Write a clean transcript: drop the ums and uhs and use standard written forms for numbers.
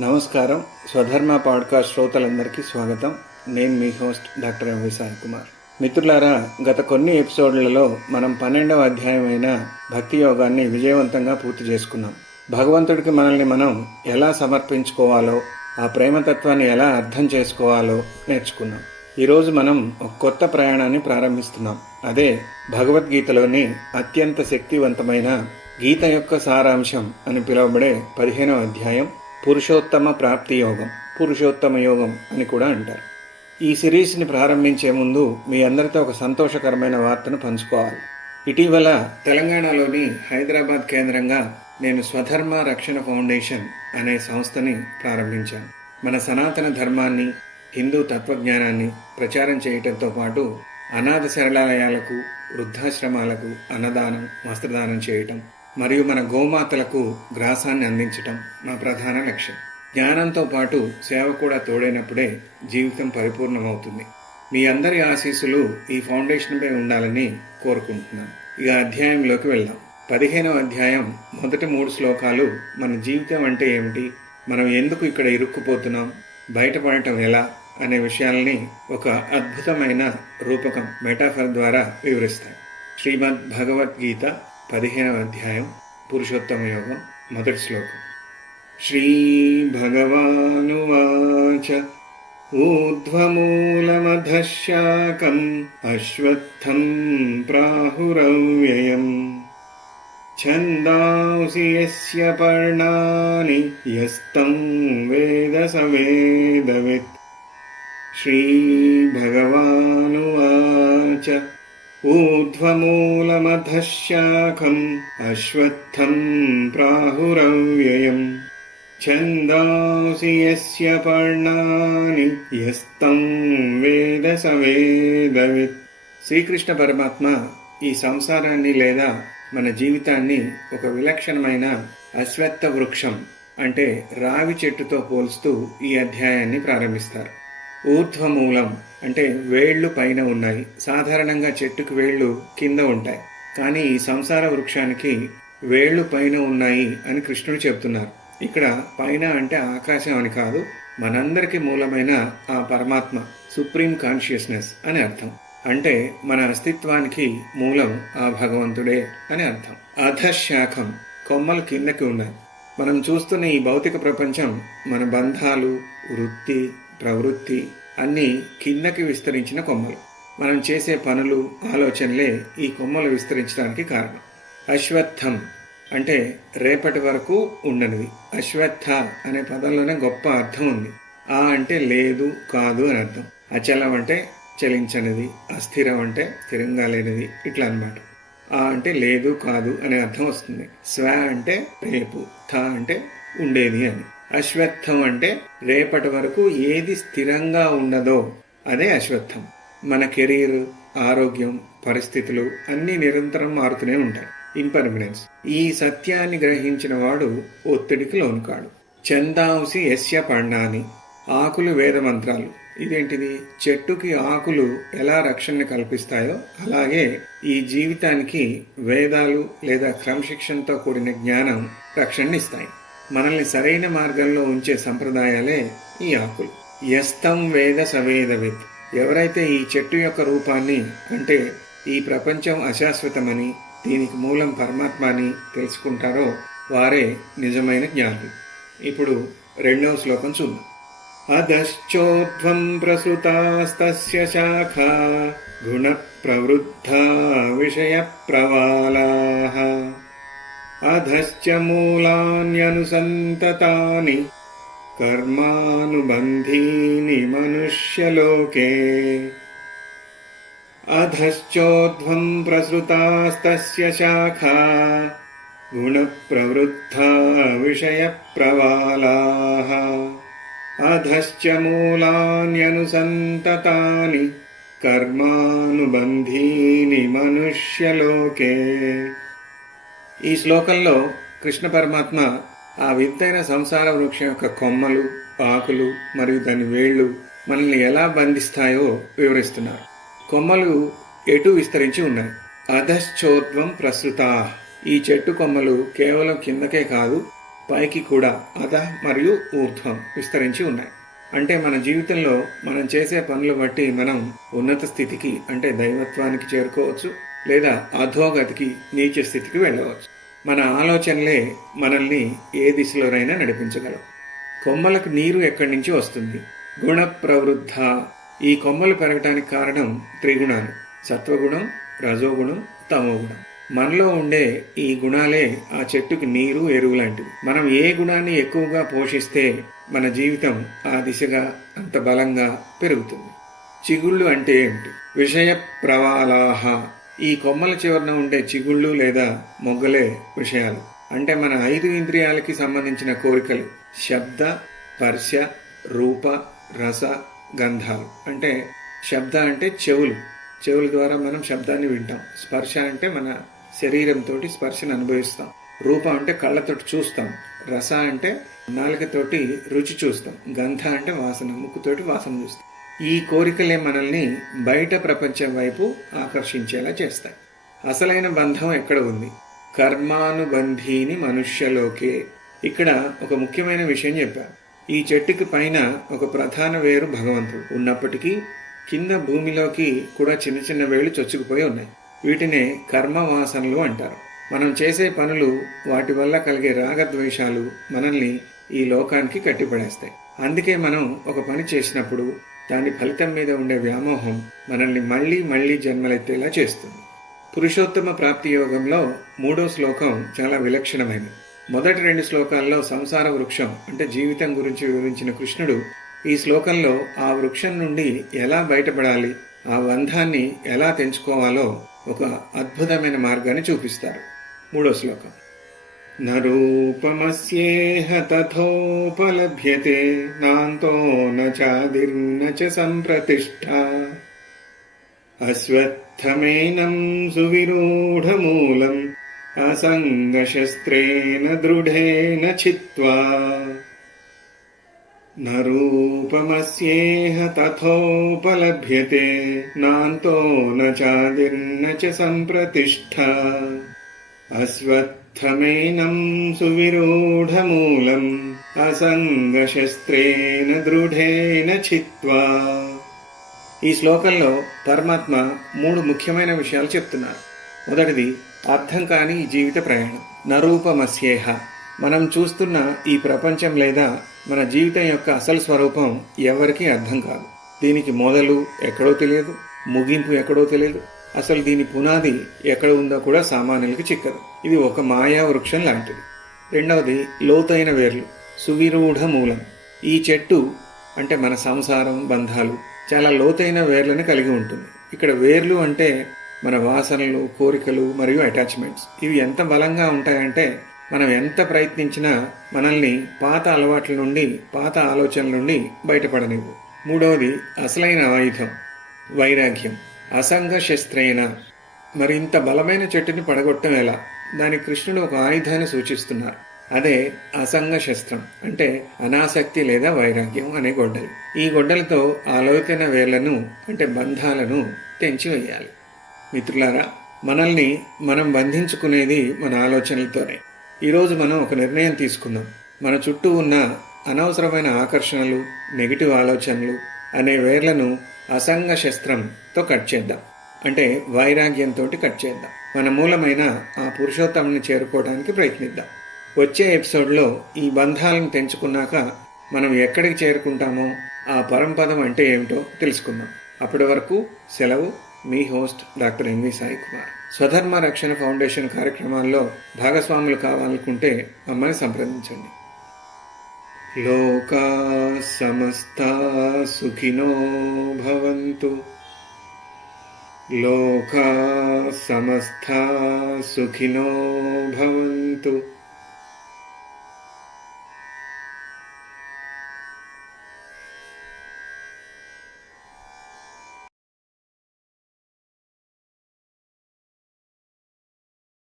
నమస్కారం. స్వధర్మ పాడ్కాస్ట్ శ్రోతలందరికీ స్వాగతం. నేను మీ host doctor MV Sai Kumar. మిత్రులారా, గత కొన్ని ఎపిసోడ్లలో మనం 12వ అధ్యాయమైన భక్తి యోగాన్ని విజయవంతంగా పూర్తి చేసుకున్నాం. భగవంతుడికి మనల్ని మనం ఎలా సమర్పించుకోవాలో, ఆ ప్రేమతత్వాన్ని ఎలా అర్థం చేసుకోవాలో నేర్చుకున్నాం. ఈరోజు మనం ఒక కొత్త ప్రయాణాన్ని ప్రారంభిస్తున్నాం. అదే భగవద్గీతలోని అత్యంత శక్తివంతమైన గీత యొక్క సారాంశం అని పిలువబడే 15వ అధ్యాయం పురుషోత్తమ ప్రాప్తి యోగం, పురుషోత్తమ యోగం అని కూడా అంటారు. ఈ సిరీస్ని ప్రారంభించే ముందు మీ అందరితో ఒక సంతోషకరమైన వార్తను పంచుకోవాలి. ఇటీవల తెలంగాణలోని హైదరాబాద్ కేంద్రంగా నేను స్వధర్మ రక్షణ ఫౌండేషన్ అనే సంస్థని ప్రారంభించాను. మన సనాతన ధర్మాన్ని, హిందూ తత్వజ్ఞానాన్ని ప్రచారం చేయటంతో పాటు అనాథ శరణాలయాలకు, వృద్ధాశ్రమాలకు అన్నదానం, వస్త్రదానం చేయటం మరియు మన గోమాతలకు గ్రాసాన్ని అందించటం నా ప్రధాన లక్ష్యం. జ్ఞానంతో పాటు సేవ కూడా తోడైనప్పుడే జీవితం పరిపూర్ణమవుతుంది. మీ అందరి ఆశీస్సులు ఈ ఫౌండేషన్పై ఉండాలని కోరుకుంటున్నాను. ఇక అధ్యాయంలోకి వెళ్దాం. 15వ అధ్యాయం మొదటి 3 శ్లోకాలు మన జీవితం అంటే ఏమిటి, మనం ఎందుకు ఇక్కడ ఇరుక్కుపోతున్నాం, బయటపడటం ఎలా అనే విషయాల్ని ఒక అద్భుతమైన రూపకం, మెటాఫర్ ద్వారా వివరిస్తాయి. శ్రీమద్ భగవద్గీత 15వ అధ్యాయం పురుషోత్తమ యోగం మొదటి శ్లోకం. శ్రీ భగవానువాచ ఊర్ధ్వమూలమధశాకం అశ్వత్థం ప్రాహురవ్యయం ఛందాంసి యస్య పర్ణాని యస్తం వేద స వేదవిత్. శ్రీ భగవానువాచ ఊర్ధ్వమూలమధశాకం అశ్వత్థం ప్రాహురవ్యయం ఛందాంసి యస్య పర్ణాని యస్తం వేద స వేదవిత్. శ్రీకృష్ణ పరమాత్మ ఈ సంసారాన్ని లేదా మన జీవితాన్ని ఒక విలక్షణమైన అశ్వత్థ వృక్షం అంటే రావి చెట్టుతో పోల్స్తూ ఈ అధ్యాయాన్ని ప్రారంభిస్తారు. ఊర్ధ్వమూలం అంటే వేళ్లు పైన ఉన్నాయి. సాధారణంగా చెట్టుకు వేళ్లు కింద ఉంటాయి, కానీ ఈ సంసార వృక్షానికి వేళ్లు పైన ఉన్నాయి అని కృష్ణుడు చెప్తున్నారు. ఇక్కడ పైన అంటే ఆకాశం అని కాదు, మనందరికి మూలమైన ఆ పరమాత్మ, సుప్రీం కాన్షియస్నెస్ అని అర్థం. అంటే మన అస్తిత్వానికి మూలం ఆ భగవంతుడే అని అర్థం. అధశాఖం, కొమ్మలు కిందకి ఉన్నాయి. మనం చూస్తున్న ఈ భౌతిక ప్రపంచం మన బంధాలు, వృత్తి, ప్రవృత్తి అన్నీ కిందకి విస్తరించిన కొమ్మలు. మనం చేసే పనులు, ఆలోచనలే ఈ కొమ్మలు విస్తరించడానికి కారణం. అశ్వత్థం అంటే రేపటి వరకు ఉండనిది. అశ్వత్థ అనే పదంలోనే గొప్ప అర్థం ఉంది. ఆ అంటే లేదు, కాదు అని అర్థం. అచలం అంటే చలించనిది, అస్థిరం అంటే స్థిరంగా లేనిది, ఇట్లా అన్నమాట. ఆ అంటే లేదు, కాదు అనే అర్థం వస్తుంది. స్వ అంటే రేపు, థ అంటే ఉండేది అని. అశ్వత్థం అంటే రేపటి వరకు ఏది స్థిరంగా ఉండదో అదే అశ్వత్థం. మన కెరీర్, ఆరోగ్యం, పరిస్థితులు అన్నీ నిరంతరం మారుతూనే ఉంటాయి. ఇంపర్మనెన్స్. ఈ సత్యాన్ని గ్రహించిన వాడు ఒత్తిడికి లోనుకాడు. ఛందాంసి యస్య పర్ణాని, ఆకులు వేద మంత్రాలు. ఇదేంటిది? చెట్టుకి ఆకులు ఎలా రక్షణని కల్పిస్తాయో అలాగే ఈ జీవితానికి వేదాలు లేదా క్రమశిక్షణతో కూడిన జ్ఞానం రక్షణనిస్తాయి. మనల్ని సరైన మార్గంలో ఉంచే సంప్రదాయాలే ఈ ఆకులు. యస్తం వేద సవేదవిత్. ఎవరైతే ఈ చెట్టు యొక్క రూపాన్ని, అంటే ఈ ప్రపంచం అశాశ్వతమని, దీనికి మూలం పరమాత్మ అని తెలుసుకుంటారో వారే నిజమైన జ్ఞానులు. ఇప్పుడు 2వ శ్లోకం చూద్దాం. అధశ్చోర్ధ్వం ప్రసృతాస్తస్య శాఖా గుణ ప్రవృద్ధా విషయ ప్రవాళాః అధశ్చ మూలాన్యనుసంతతాని కర్మానుబంధీని మనుష్యలోకే. అధశ్చోర్ధ్వం ప్రసృతాస్తస్య శాఖా గుణ ప్రవృద్ధా విషయ ప్రవాళాః అధశ్చ మూలాన్యనుసంతతాని కర్మానుబంధీని మనుష్యలోకే. ఈ శ్లోకంలో కృష్ణ పరమాత్మ ఆ వింతైన సంసార వృక్షం యొక్క కొమ్మలు, ఆకులు మరియు దాని వేళ్లు మనల్ని ఎలా బంధిస్తాయో వివరిస్తున్నారు. కొమ్మలు ఎటు విస్తరించి ఉన్నాయి. అధశ్చోర్ధ్వం ప్రసృతా. ఈ చెట్టు కొమ్మలు కేవలం కిందకే కాదు, పైకి కూడా అధ మరియు ఊర్ధ్వం విస్తరించి ఉన్నాయి. అంటే మన జీవితంలో మనం చేసే పనులు బట్టి మనం ఉన్నత స్థితికి అంటే దైవత్వానికి చేరుకోవచ్చు, లేదా అధోగతికి నీచ స్థితికి వెళ్ళవచ్చు. మన ఆలోచనలే మనల్ని ఏ దిశలోనైనా నడిపించగలవు. కొమ్మలకు నీరు ఎక్కడి నుంచి వస్తుంది? గుణ ప్రవృద్ధ. ఈ కొమ్మలు పెరగటానికి కారణం త్రిగుణాలు: సత్వగుణం, రజోగుణం, తమోగుణం. మనలో ఉండే ఈ గుణాలే ఆ చెట్టుకి నీరు, ఎరువు లాంటివి. మనం ఏ గుణాన్ని ఎక్కువగా పోషిస్తే మన జీవితం ఆ దిశగా అంత బలంగా పెరుగుతుంది. చిగుళ్ళు అంటే ఏమిటి? విషయ ప్రవాలాహ. ఈ కొమ్మల చివరన ఉండే చిగుళ్ళు లేదా మొగ్గలే విషయాలు. అంటే మన 5 ఇంద్రియాలకి సంబంధించిన కోరికలు: శబ్ద, స్పర్శ, రూప, రస, గంధాలు. అంటే శబ్ద అంటే చెవులు, చెవుల ద్వారా మనం శబ్దాన్ని వింటాం. స్పర్శ అంటే మన శరీరంతో స్పర్శను అనుభవిస్తాం. రూప అంటే కళ్ళతోటి చూస్తాం. రస అంటే నాలుకతోటి రుచి చూస్తాం. గంధ అంటే వాసన, ముక్కుతోటి వాసన చూస్తాం. ఈ కోరికలే మనల్ని బయట ప్రపంచం వైపు ఆకర్షించేలా చేస్తాయి. అసలైన బంధం ఎక్కడ ఉంది? కర్మానుబంధీని మనుష్యలోకే. ఇక్కడ ఒక ముఖ్యమైన విషయం చెప్పారు. ఈ చెట్టుకి పైన ఒక ప్రధాన వేరు భగవంతుడు ఉన్నప్పటికీ కింద భూమిలోకి కూడా చిన్న చిన్న వేళ్లు చొచ్చుకుపోయి ఉన్నాయి. వీటినే కర్మవాసనలు అంటారు. మనం చేసే పనులు, వాటి వల్ల కలిగే రాగద్వేషాలు మనల్ని ఈ లోకానికి కట్టిపడేస్తాయి. అందుకే మనం ఒక పని చేసినప్పుడు దాని ఫలితం మీద ఉండే వ్యామోహం మనల్ని మళ్లీ మళ్లీ జన్మలెత్తేలా చేస్తుంది. పురుషోత్తమ ప్రాప్తి యోగంలో 3వ శ్లోకం చాలా విలక్షణమైనది. మొదటి 2 శ్లోకాల్లో సంసార వృక్షం అంటే జీవితం గురించి వివరించిన కృష్ణుడు ఈ శ్లోకంలో ఆ వృక్షం నుండి ఎలా బయటపడాలి, ఆ బంధాన్ని ఎలా తెంచుకోవాలో ఒక అద్భుతమైన మార్గాన్ని చూపిస్తారు. 3వ శ్లోకం: నరూపమస్యేహ తథోపలభ్యతే నాంతో నాదిర్న చ సంప్రతిష్ఠ అశ్వత్థమేనం సువిరూఢమూలం అసంగశస్త్రేణ దృఢేన చిత్వా. నరూపమస్యేహ తథోపలభ్యతే నాంతో నాదిర్న చ సంప్రతిష్ఠ అశ్వత్థమేనం సువిరూఢమూలం అసంగశస్త్రేణ దృఢేన చిత్వా. ఈ శ్లోకంలో పరమాత్మ 3 ముఖ్యమైన విషయాలు చెప్తున్నారు. మొదటిది అర్థం కాని ఈ జీవిత ప్రయాణం. నరూపమస్యేహ. మనం చూస్తున్న ఈ ప్రపంచం లేదా మన జీవితం యొక్క అసలు స్వరూపం ఎవరికీ అర్థం కాదు. దీనికి మొదలు ఎక్కడో తెలియదు, ముగింపు ఎక్కడో తెలియదు. అసలు దీని పునాది ఎక్కడ ఉందో కూడా సామాన్యులకి చిక్కదు. ఇది ఒక మాయా వృక్షం లాంటిది. రెండవది లోతైన వేర్లు, సువిరూఢ మూలం. ఈ చెట్టు అంటే మన సంసారం, బంధాలు చాలా లోతైన వేర్లను కలిగి ఉంటుంది. ఇక్కడ వేర్లు అంటే మన వాసనలు, కోరికలు మరియు అటాచ్మెంట్స్. ఇవి ఎంత బలంగా ఉంటాయంటే మనం ఎంత ప్రయత్నించినా మనల్ని పాత అలవాట్ల నుండి, పాత ఆలోచనల నుండి బయటపడనివ్వు. మూడవది అసలైన ఆయుధం వైరాగ్యం. అసంగ శస్త్రేణ. మరింత బలమైన చెట్టుని పడగొట్టడం ఎలా? దానికి కృష్ణుడు ఒక ఆయుధాన్ని సూచిస్తున్నారు. అదే అసంగ శస్త్రం అంటే అనాసక్తి లేదా వైరాగ్యం అనే గొడ్డలి. ఈ గొడ్డలతో ఆ లోతైన వేర్లను అంటే బంధాలను తెంచివేయాలి. మిత్రులారా, మనల్ని మనం బంధించుకునేది మన ఆలోచనలతోనే. ఈరోజు మనం ఒక నిర్ణయం తీసుకుందాం. మన చుట్టూ ఉన్న అనవసరమైన ఆకర్షణలు, నెగిటివ్ ఆలోచనలు అనే వేర్లను అసంగ శస్త్రంతో కట్ చేద్దాం. అంటే వైరాగ్యంతో కట్ చేద్దాం. మన మూలమైన ఆ పురుషోత్తముని చేరుకోవడానికి ప్రయత్నిద్దాం. వచ్చే ఎపిసోడ్లో ఈ బంధాలను తెంచుకున్నాక మనం ఎక్కడికి చేరుకుంటామో, ఆ పరంపదం అంటే ఏమిటో తెలుసుకుందాం. అప్పటి వరకు సెలవు. మీ host doctor NV Sai Kumar. Swadharma Rakshana foundation కార్యక్రమాల్లో భాగస్వాములు కావాలనుకుంటే మమ్మల్ని సంప్రదించండి. లోకా సమస్తా సుఖినో భవంతు. లోకా సమస్తా సుఖినో భవంతు.